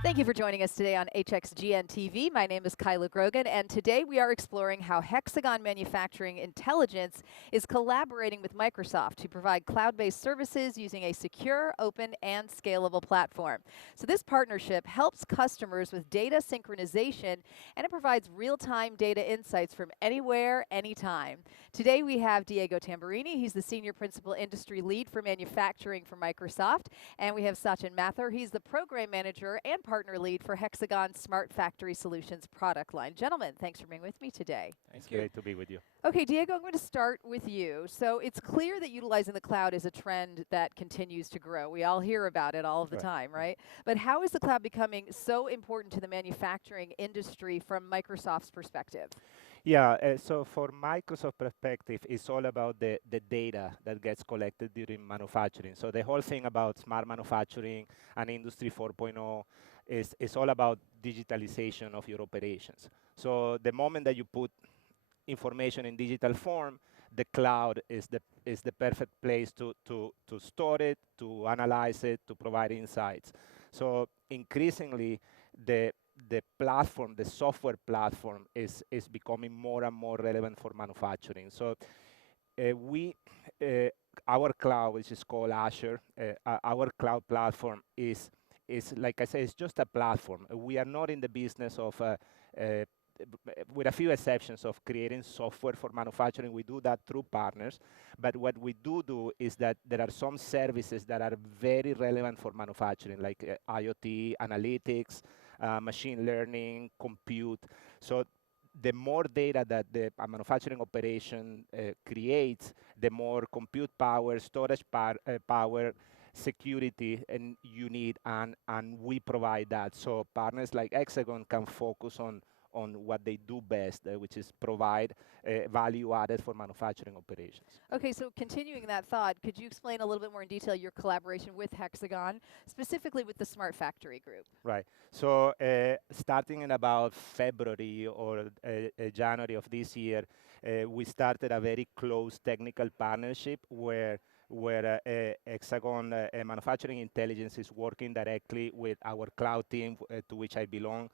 Thank you for joining us today on HXGN TV. My name is Kyla Grogan, and today we are exploring how Hexagon Manufacturing Intelligence is collaborating with Microsoft to provide cloud-based services using a secure, open, and scalable platform. So this partnership helps customers with data synchronization, and it provides real-time data insights from anywhere, anytime. Today we have Diego Tamburini. He's the Senior Principal Industry Lead for Manufacturing for Microsoft. And we have Sachin Mathur. He's the Program Manager and Partner Lead for Hexagon Smart Factory Solutions product line. Gentlemen, thanks for being with me today. It's great to be with you. Okay, Diego, I'm going to start with you. So it's clear that utilizing the cloud is a trend that continues to grow. We all hear about it all of the time, right? But how is the cloud becoming so important to the manufacturing industry from Microsoft's perspective? Yeah, so for Microsoft perspective, it's all about the data that gets collected during manufacturing. So the whole thing about smart manufacturing and Industry 4.0 is all about digitalization of your operations. So the moment that you put information in digital form, the cloud is the perfect place to store it, to analyze it, to provide insights. So increasingly, the platform, the software platform, is becoming more and more relevant for manufacturing. So we, our cloud, which is called Azure, our cloud platform is like I say, it's just a platform. We are not in the business of with a few exceptions of creating software for manufacturing. We do that through partners, but what we do is that there are some services that are very relevant for manufacturing, like IoT, analytics, machine learning, compute. So the more data that the manufacturing operation creates, the more compute power, storage power, security and you need, and we provide that. So partners like Hexagon can focus on what they do best, which is provide value added for manufacturing operations. Okay, so continuing that thought, could you explain a little bit more in detail your collaboration with Hexagon, specifically with the Smart Factory Group? Right. So starting in about February or January of this year, we started a very close technical partnership where Hexagon Manufacturing Intelligence is working directly with our cloud team, to which I belong,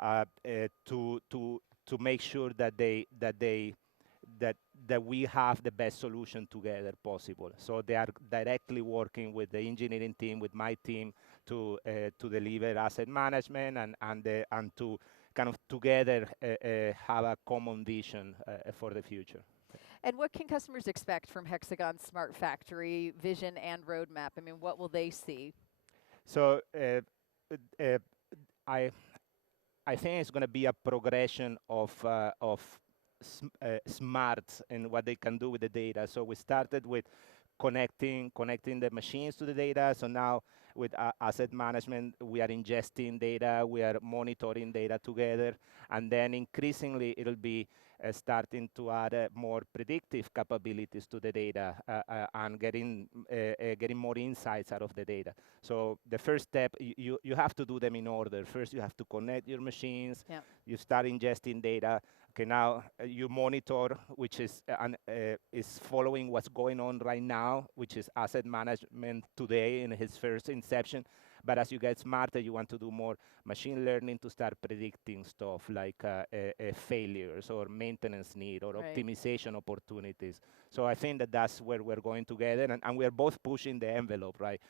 to make sure that that we have the best solution together possible. So they are directly working with the engineering team, with my team, to deliver asset management and to kind of together have a common vision for the future. And what can customers expect from Hexagon's Smart Factory vision and roadmap? I mean, what will they see? So I I think it's going to be a progression of smarts and what they can do with the data. So we started with connecting the machines to the data. So now with asset management, we are ingesting data, we are monitoring data together, and then increasingly it'll be starting to add more predictive capabilities to the data and getting more insights out of the data. So the first step, you have to do them in order. First, you have to connect your machines. Yep. You start ingesting data. Okay, now you monitor, which is following what's going on right now, which is asset management today in its first inception. But as you get smarter, you want to do more machine learning to start predicting stuff like failures or maintenance need or optimization opportunities. So I think that that's where we're going together, and we're both pushing the envelope, right?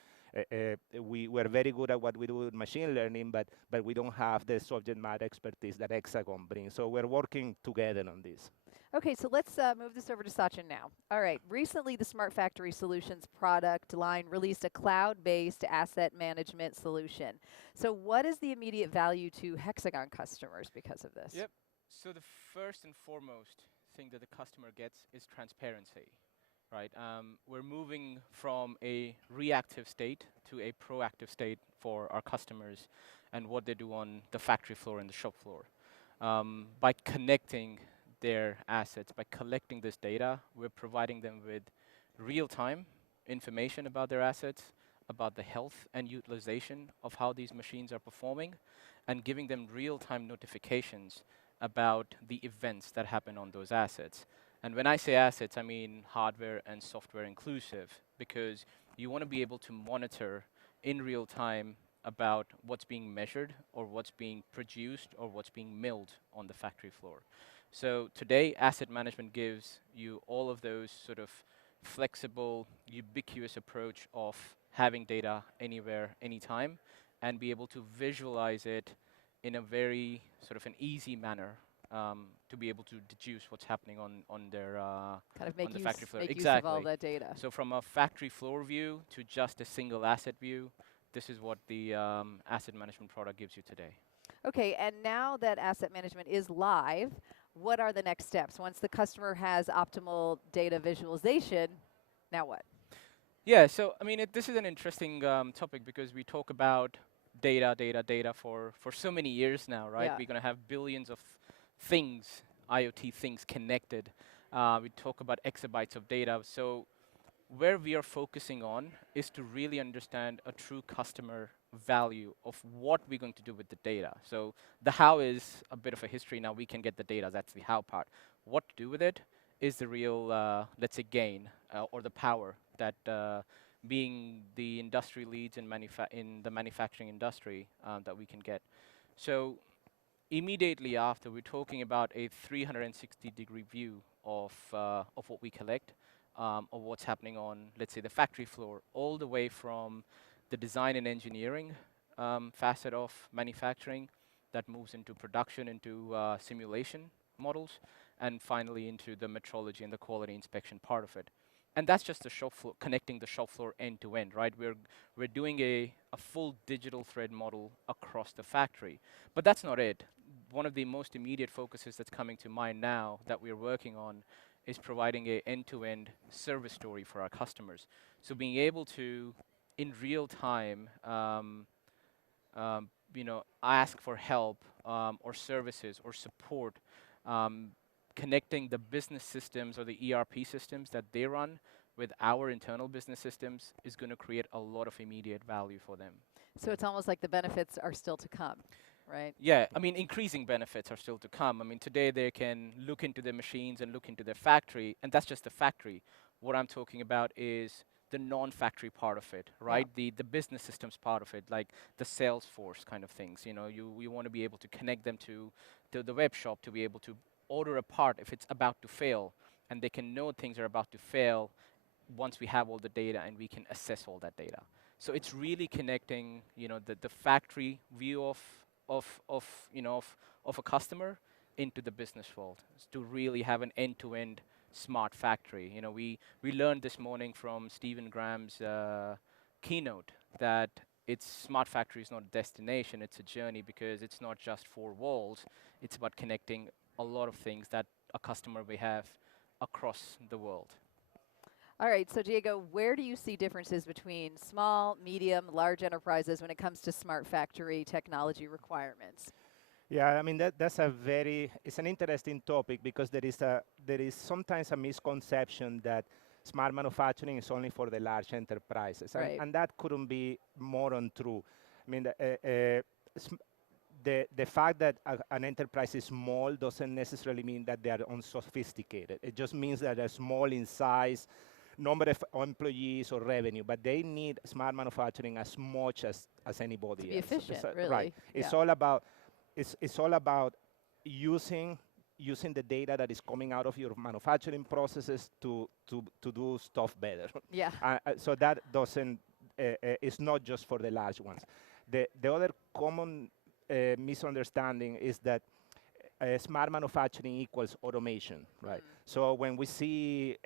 We're very good at what we do with machine learning, but we don't have the subject matter expertise that Hexagon brings. So we're working together on this. Okay, so let's move this over to Sachin now. All right, recently the Smart Factory Solutions product line released a cloud-based asset management solution. So what is the immediate value to Hexagon customers because of this? Yep, so the first and foremost thing that the customer gets is transparency, right? We're moving from a reactive state to a proactive state for our customers and what they do on the factory floor and the shop floor. By connecting their assets, by collecting this data, we're providing them with real-time information about their assets, about the health and utilization of how these machines are performing, and giving them real-time notifications about the events that happen on those assets. And when I say assets, I mean hardware and software inclusive, because you want to be able to monitor in real time about what's being measured or what's being produced or what's being milled on the factory floor. So today, asset management gives you all of those sort of flexible, ubiquitous approach of having data anywhere, anytime, and be able to visualize it in a very sort of an easy manner to be able to deduce what's happening on their Kind of on the factory floor. make use of all Exactly. that data. So from a factory floor view to just a single asset view, this is what the asset management product gives you today. Okay, and now that asset management is live, what are the next steps? Once the customer has optimal data visualization, now what? Yeah, so I mean, this is an interesting topic because we talk about data, data, data for so many years now, right? Yeah. We're going to have billions of things, IoT things connected. We talk about exabytes of data. So where we are focusing on is to really understand a true customer value of what we're going to do with the data. So the how is a bit of a history. Now we can get the data. That's the how part. What to do with it is the real, let's say, gain or the power that being the industry leads in the manufacturing industry that we can get. So immediately after, we're talking about a 360-degree view of what we collect, of what's happening on, let's say, the factory floor, all the way from the design and engineering facet of manufacturing that moves into production, into simulation models, and finally into the metrology and the quality inspection part of it. And that's just the shop floor, connecting the shop floor end to end, right? We're doing a full digital thread model across the factory. But that's not it. One of the most immediate focuses that's coming to mind now that we're working on is providing a end-to-end service story for our customers. So being able to, in real time, ask for help or services or support, um, connecting the business systems or the ERP systems that they run with our internal business systems is going to create a lot of immediate value for them. So it's almost like the benefits are still to come, right? Yeah, I mean, increasing benefits are still to come. I mean, today they can look into their machines and look into their factory, and that's just the factory. What I'm talking about is the non-factory part of it, right? The business systems part of it, like the Salesforce kind of things. You know, you want to be able to connect them to the web shop to be able to order a part if it's about to fail, and they can know things are about to fail once we have all the data and we can assess all that data. So it's really connecting, the factory view of a customer into the business world to really have an end-to-end smart factory. You know, we learned this morning from Stephen Graham's keynote that it's smart factory is not a destination, it's a journey because it's not just four walls, it's about connecting a lot of things that a customer may have across the world. All right, so Diego, where do you see differences between small, medium, large enterprises when it comes to smart factory technology requirements? Yeah, I mean it's an interesting topic because there is sometimes a misconception that smart manufacturing is only for the large enterprises, Right. and that couldn't be more untrue. I mean, the fact that an enterprise is small doesn't necessarily mean that they are unsophisticated. It just means that they're small in size, number of employees or revenue, but they need smart manufacturing as much as anybody To be else. efficient, Right. really. It's Yeah. all about it's all about using the data that is coming out of your manufacturing processes to do stuff better. Yeah. So that doesn't it's not just for the large ones. The other common misunderstanding is that smart manufacturing equals automation, right? So when we see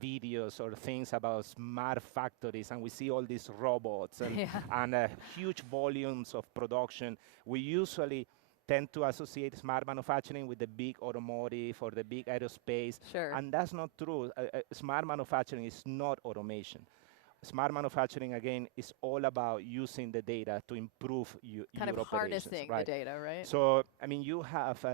videos or things about smart factories and we see all these robots and, Yeah. and huge volumes of production, we usually tend to associate smart manufacturing with the big automotive or the big aerospace, Sure. and that's not true. Smart manufacturing is not automation. Smart manufacturing, again, is all about using the data to improve Kind of your operations, harnessing the right? data, right? So, I mean, you have,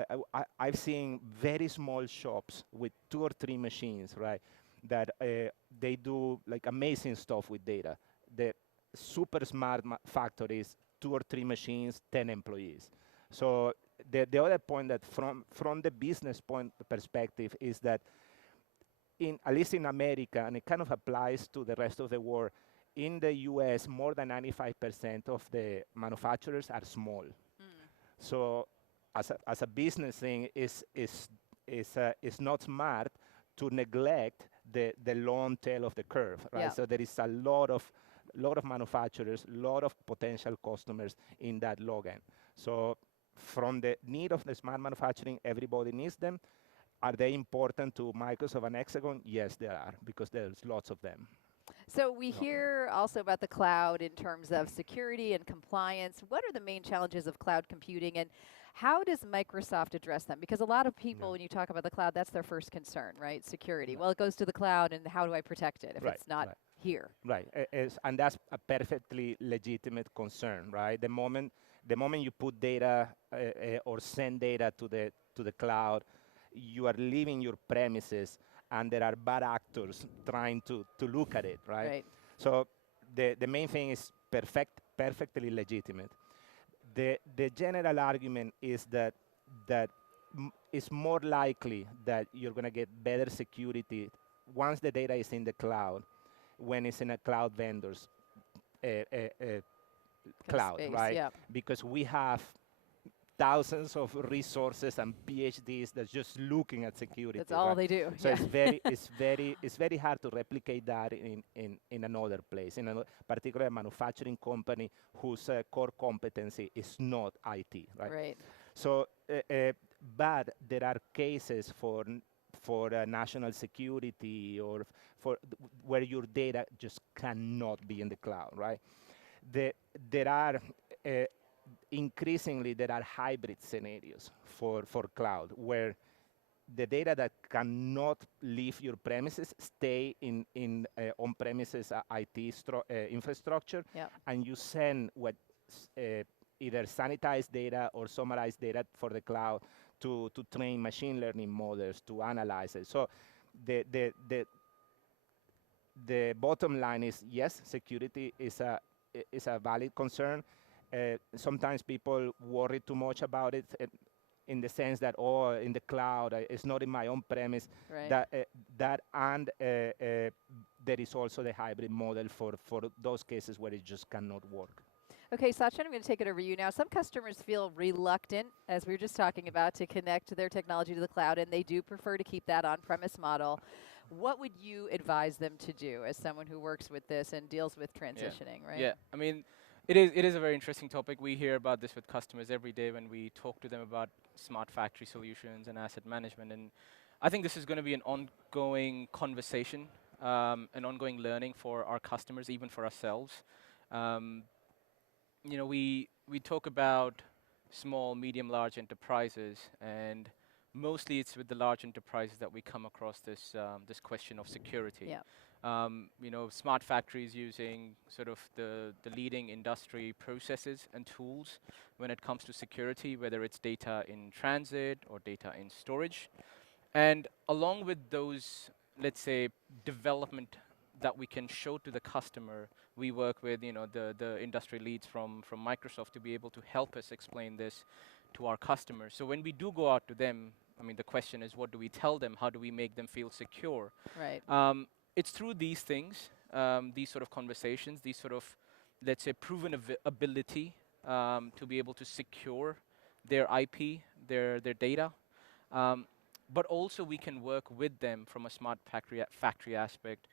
I've seen very small shops with 2 or 3 machines, right, that they do like amazing stuff with data. The super smart factories, 2 or 3 machines, 10 employees. So the other point that from the business point perspective is that at least in America, and it kind of applies to the rest of the world, in the US, more than 95% of the manufacturers are small. Mm. So as a business thing, is not smart to neglect the long tail of the curve, right? Yeah. So there is a lot of manufacturers, lot of potential customers in that log end. So from the need of the smart manufacturing, everybody needs them. Are they important to Microsoft and Hexagon? Yes, they are, because there's lots of them. So we No. hear also about the cloud in terms of security and compliance. What are the main challenges of cloud computing, and how does Microsoft address them? Because a lot of people, Yeah. when you talk about the cloud, that's their first concern, right? Security. Right. Well, it goes to the cloud, and how do I protect it if Right, it's not right. here? Right, and that's a perfectly legitimate concern, right? The moment you put data or send data to the cloud, you are leaving your premises, and there are bad actors trying to look at it, right? Right. So the main thing is perfectly legitimate. The general argument is that it's more likely that you're going to get better security once the data is in the cloud, when it's in a cloud vendor's uh, uh, uh, Kind of cloud, space, right? yeah. Because we have thousands of resources and PhDs that's just looking at security, That's all right? they do. So Yeah. it's very hard to replicate that in another place, in a particular manufacturing company whose core competency is not IT, right? Right. So, but there are cases for national security, or where your data just cannot be in the cloud, right? The, there are uh, increasingly there are hybrid scenarios for cloud, where the data that cannot leave your premises stay in on-premises IT infrastructure, Yeah. and you send either sanitized data or summarized data for the cloud to train machine learning models to analyze it. So the the the the bottom line is, yes, security is a valid concern. Sometimes people worry too much about it, in the sense that, oh, in the cloud, it's not in my own premise. Right. That and there is also the hybrid model for those cases where it just cannot work. Okay, Sachin, I'm going to take it over you now. Some customers feel reluctant, as we were just talking about, to connect their technology to the cloud, and they do prefer to keep that on-premise model. What would you advise them to do as someone who works with this and deals with transitioning, right? Yeah, I mean, it is a very interesting topic. We hear about this with customers every day when we talk to them about smart factory solutions and asset management. And I think this is going to be an ongoing conversation, an ongoing learning for our customers, even for ourselves. Um, we talk about small, medium, large enterprises, and mostly it's with the large enterprises that we come across this question of security. Yeah. Smart factories using sort of the leading industry processes and tools when it comes to security, whether it's data in transit or data in storage. And along with those, let's say, development that we can show to the customer, we work with the industry leads from Microsoft to be able to help us explain this to our customers. So when we do go out to them, I mean, the question is, what do we tell them? How do we make them feel secure? Right. It's through these things, these sort of conversations, these sort of, let's say, proven ability to be able to secure their IP, their data. But also we can work with them from a smart factory aspect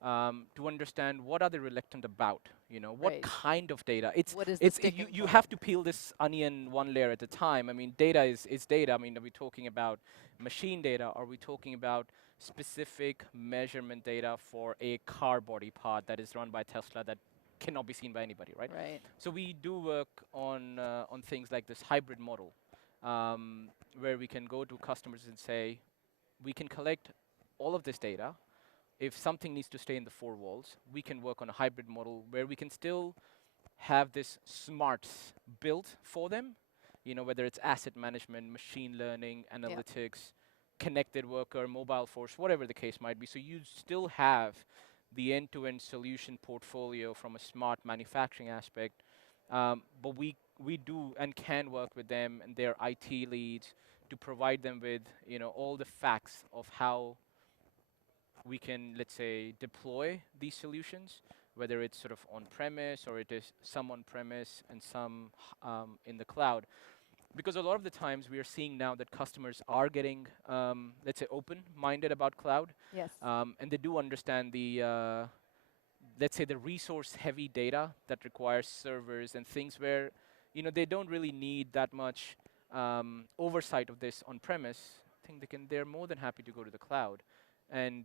to understand what are they reluctant about. What Right. kind of data. It's What is the it's sticking you point? have to peel this onion one layer at a time. I mean, data is data. I mean, are we talking about machine data? Are we talking about specific measurement data for a car body part that is run by Tesla that cannot be seen by anybody, right? Right. So we do work on things like this hybrid model, where we can go to customers and say, we can collect all of this data. If something needs to stay in the four walls, we can work on a hybrid model where we can still have this smarts built for them, whether it's asset management, machine learning, analytics, connected worker, mobile force, whatever the case might be. So you still have the end-to-end solution portfolio from a smart manufacturing aspect, but we do and can work with them and their IT leads to provide them with all the facts of how we can, let's say, deploy these solutions whether it's sort of on-premise or it is some on-premise and some in the cloud. Because a lot of the times we are seeing now that customers are getting, let's say, open-minded about cloud, Yes. and they do understand the, let's say, the resource-heavy data that requires servers and things where, they don't really need that much oversight of this on-premise. I think they're more than happy to go to the cloud, and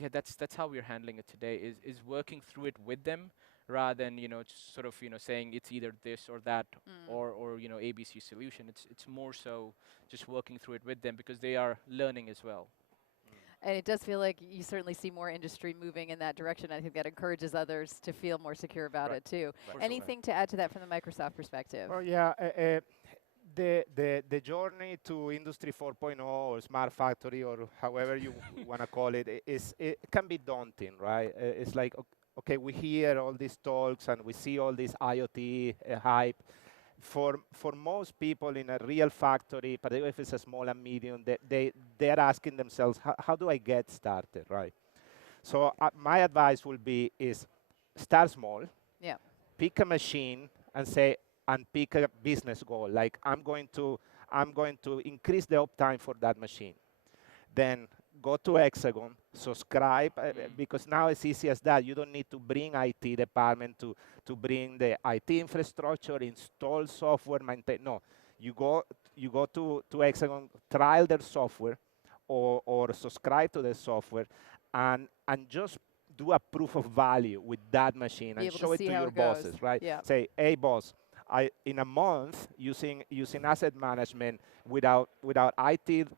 yeah, that's how we're handling it today. Is working through it with them rather than just sort of saying it's either this or that or ABC solution. It's more so just working through it with them because they are learning as well. And it does feel like you certainly see more industry moving in that direction. I think that encourages others to feel more secure about it too. Right. Anything to add to that from the Microsoft perspective? Well, yeah, the journey to Industry 4.0 or smart factory or however you want to call it it can be daunting, right? It's like okay, we hear all these talks and we see all this IoT hype. For most people in a real factory, particularly if it's a small and medium, they're asking themselves, how do I get started, right? So my advice will be is start small, Yeah. pick a machine and pick a business goal. Like I'm going to increase the uptime for that machine. Then go to Hexagon, subscribe, because now it's easy as that. You don't need to bring IT department to bring the IT infrastructure, install software, maintain. No, you go to Hexagon, trial their software, or subscribe to the software, and just do a proof of value with that machine Be and able to show it see to how your it goes. bosses, right? Yeah. Say, hey boss, in a month using asset management without IT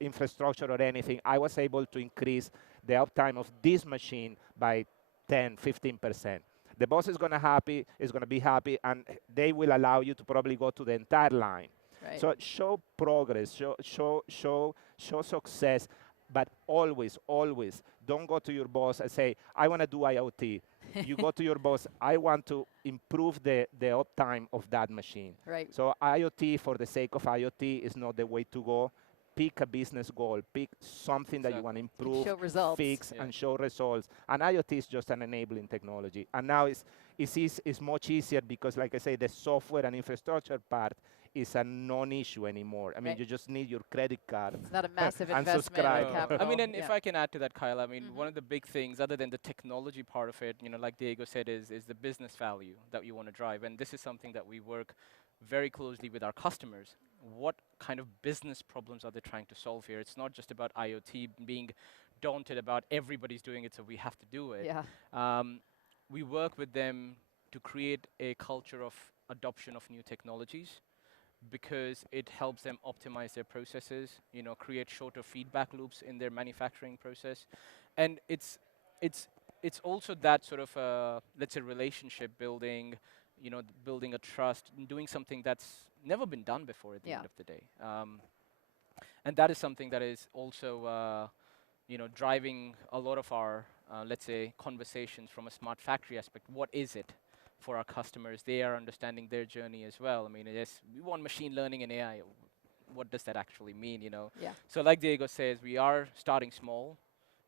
infrastructure or anything, I was able to increase the uptime of this machine by 10, 15%. The boss is going to be happy, and they will allow you to probably go to the entire line. Right. So show progress, show success, but always, always don't go to your boss and say, I want to do IoT. You go to your boss, I want to improve the uptime of that machine. Right. So IoT for the sake of IoT is not the way to go. Pick a business goal, pick something that you want to improve, show results. fix, and show results. And IoT is just an enabling technology. And now it's much easier because, like I say, the software and infrastructure part is a non-issue anymore. I mean, you just need your credit card. It's not a massive and investment subscribe. in capital. I mean, and Yeah. if I can add to that, Kyle, I mean, one of the big things, other than the technology part of it, like Diego said, is the business value that you want to drive. And this is something that we work very closely with our customers. What kind of business problems are they trying to solve here? It's not just about IoT being daunted about everybody's doing it, so we have to do it. Yeah. We work with them to create a culture of adoption of new technologies because it helps them optimize their processes, create shorter feedback loops in their manufacturing process. And it's also that sort of, let's say, relationship building, building a trust, and doing something that's never been done before at the end of the day. And that is something that is also, driving a lot of our, let's say, conversations from a smart factory aspect. What is it for our customers? They are understanding their journey as well. I mean, yes, we want machine learning and AI. What does that actually mean, Yeah. So like Diego says, we are starting small.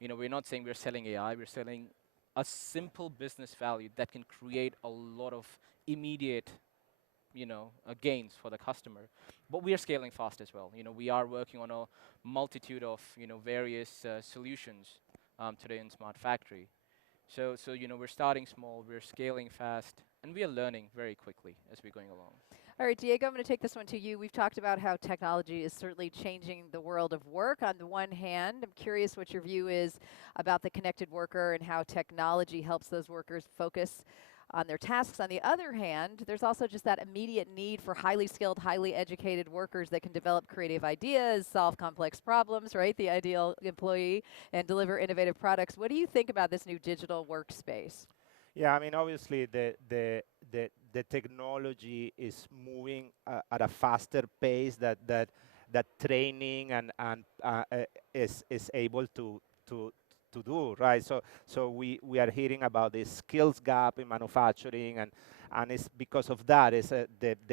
We're not saying we're selling AI. We're selling a simple business value that can create a lot of immediate, gains for the customer. But we are scaling fast as well. We are working on a multitude of, various solutions today in Smart Factory. So we're starting small, we're scaling fast, and we are learning very quickly as we're going along. All right, Diego, I'm going to take this one to you. We've talked about how technology is certainly changing the world of work. On the one hand, I'm curious what your view is about the connected worker and how technology helps those workers focus on their tasks. On the other hand, there's also just that immediate need for highly skilled, highly educated workers that can develop creative ideas, solve complex problems, right? The ideal employee, and deliver innovative products. What do you think about this new digital workspace? Yeah, I mean, obviously the technology is moving at a faster pace that training and is able to do, right? So we are hearing about this skills gap in manufacturing, and it's because of that is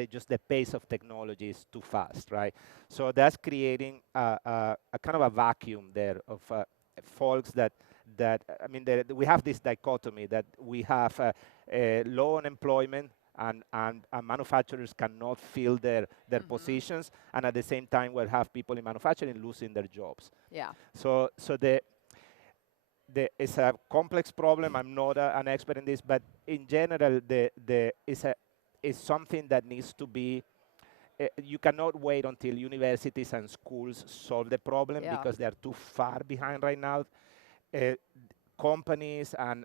just the pace of technology is too fast, right? So that's creating a kind of a vacuum there of folks I mean, we have this dichotomy that we have low unemployment and manufacturers cannot fill their positions, and at the same time we'll have people in manufacturing losing their jobs. Yeah. So it's a complex problem. I'm not an expert in this, but in general, it's something that needs to be. You cannot wait until universities and schools solve the problem because they are too far behind right now. Companies and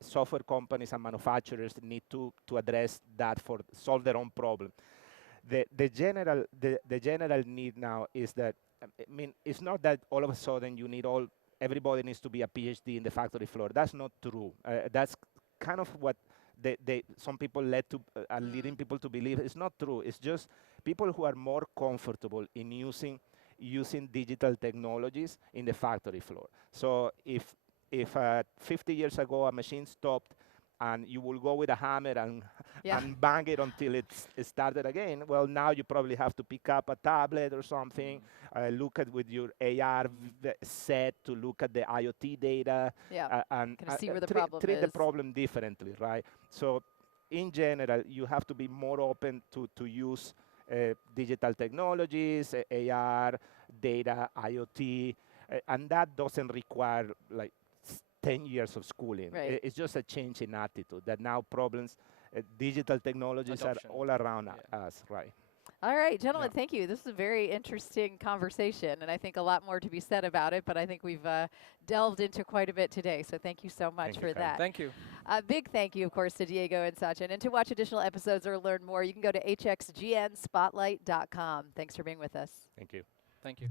software companies and manufacturers need to address that for solve their own problem. The general need now is that, I mean, it's not that all of a sudden everybody needs to be a PhD in the factory floor. That's not true. That's kind of what some people are leading people to believe. It's not true. It's just people who are more comfortable in using digital technologies in the factory floor. So if 50 years ago a machine stopped and you will go with a hammer and bang it until it started again, well, now you probably have to pick up a tablet or something, look at with your AR set to look at the IoT data, and see where the problem treat is. the problem differently, right? So in general, you have to be more open to use digital technologies, AR, data, IoT, and that doesn't require like 10 years of schooling. Right. It's just a change in attitude that now digital technologies Adoption. are all around us, right? All right, gentlemen, thank you. This is a very interesting conversation, and I think a lot more to be said about it, but I think we've delved into quite a bit today, so thank you so much for that. Thank you. A big thank you, of course, to Diego and Sachin. And to watch additional episodes or learn more, you can go to hxgnspotlight.com. Thanks for being with us. Thank you. Thank you.